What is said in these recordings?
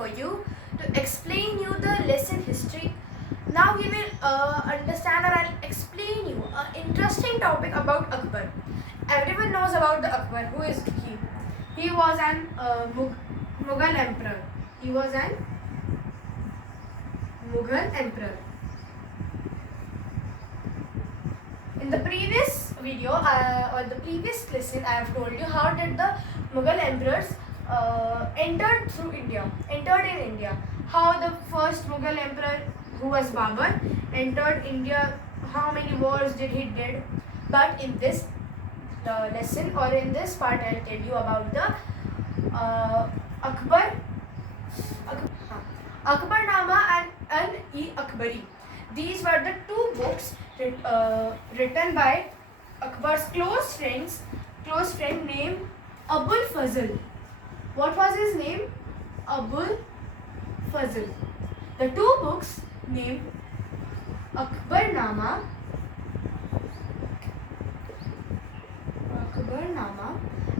for you to explain you the lesson history. Now we will understand or I'll explain you an interesting topic about Akbar. Everyone knows about the Akbar. Who is he? He was an Mughal emperor. He was an Mughal emperor. In the previous video or the previous lesson, I have told you how did the Mughal emperors entered in India. How the first Mughal emperor, who was Babur, entered India. How many wars did he did? But in this lesson or in this part, I'll tell you about the Akbarnama and Al-e-Akbari. These were the two books written by Akbar's close friend named Abul Fazl. What was his name? Abul Fazl. The two books named Akbarnama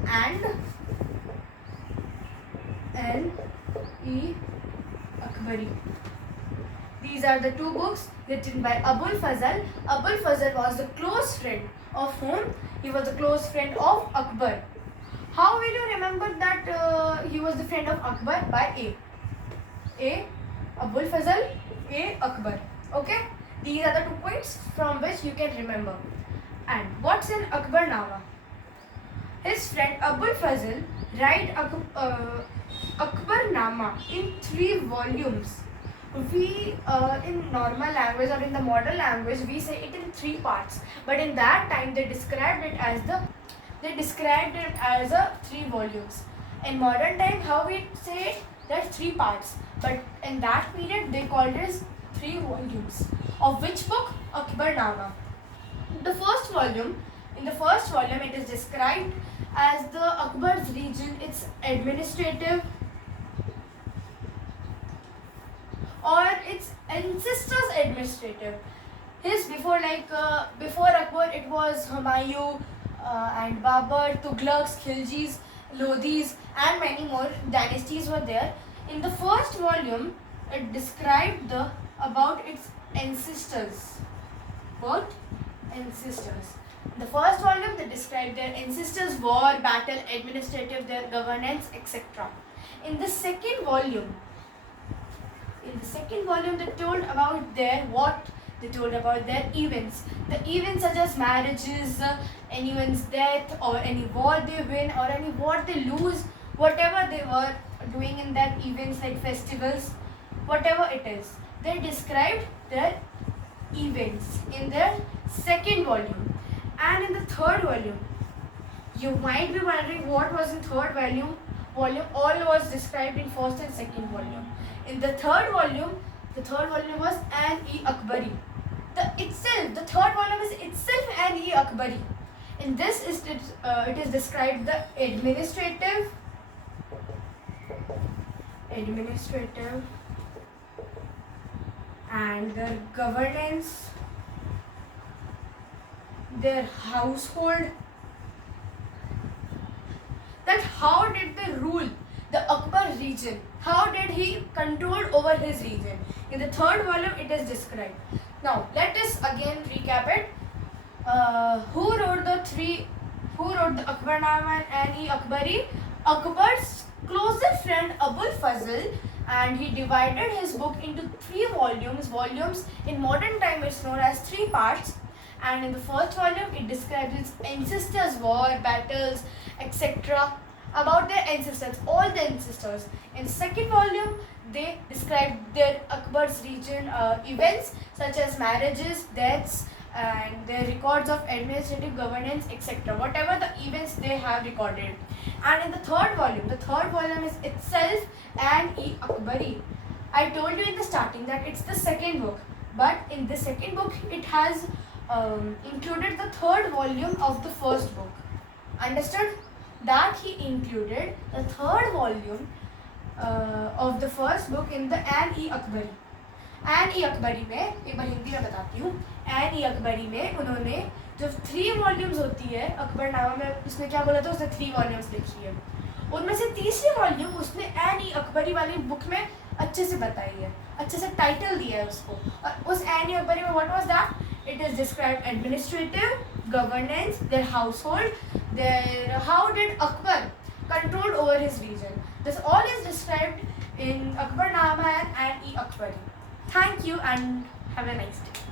and Al-e-Akbari. These are the two books written by Abul Fazl. Abul Fazl was the close friend of whom? He was the close friend of Akbar. How will you remember that he was the friend of Akbar? By A. Abul Fazl, A. Akbar. Okay? These are the 2 points from which you can remember. And what's in Akbarnama? His friend Abul Fazl write Akbarnama in 3 volumes. We in normal language or in the modern language we say it in 3 parts, but in that time they described it as a 3 volumes. In modern time, how we say it? There's 3 parts, but in that period they called it as 3 volumes. Of which book? Akbarnama. In the first volume it is described as the Akbar's region, its administrative or its ancestors' administrative. His before Akbar it was Humayun and Babur, Tughlaqs, Khiljis, Lodhis and many more dynasties were there. In the first volume it described about its ancestors. What? Ancestors. In the first volume they described their ancestors' war, battle, administrative, their governance, etc. In the second volume they told about their events. The events such as marriages, anyone's death or any war they win or any war they lose, whatever they were doing in that events like festivals, whatever it is. They described their events in their second volume. And in the third volume, you might be wondering what was in third volume. All was described in first and second volume. In the third volume was Al-e-Akbari. The third volume is itself Al-e-Akbari. In this it is described the administrative and their governance, their household, that how did they rule the Akbar region, how did he control over his region. In the third volume it is described. Now let us again recap it. Who wrote the Akbarnama and Al-e-Akbari? Akbar's closest friend Abul Fazl, and he divided his book into 3 volumes. Volumes in modern time is known as 3 parts. And in the first volume it describes its ancestors' war, battles, etc. about their ancestors, all the ancestors. In the second volume they describe their Akbar's region events such as marriages, deaths and their records of administrative governance, etc. Whatever the events they have recorded. And in the third volume is itself Al-e-Akbari. I told you in the starting that it's the second book, but in the second book it has included the third volume of the first book. Understood? That he included the third volume of the first book in the Al-e-Akbari. Al-e-Akbari में एक बार हिंदी में बताती हूँ. Al-e-Akbari में उन्होंने जो 3 volumes होती है अकबरनामा में, उसने क्या बोला था, उसने 3 वॉल्यूम्स लिखी है. उनमें से तीसरी वॉल्यूम उसने एन ई अकबरी वाली बुक में अच्छे से बताई है, अच्छे से टाइटल दिया है उसको। और उस एन ई अकबरी में what was that? It is described administrative, governance, their household, their how did Akbar controlled over his region. This all is described in Akbarnama and E Akbari. Thank you and have a nice day.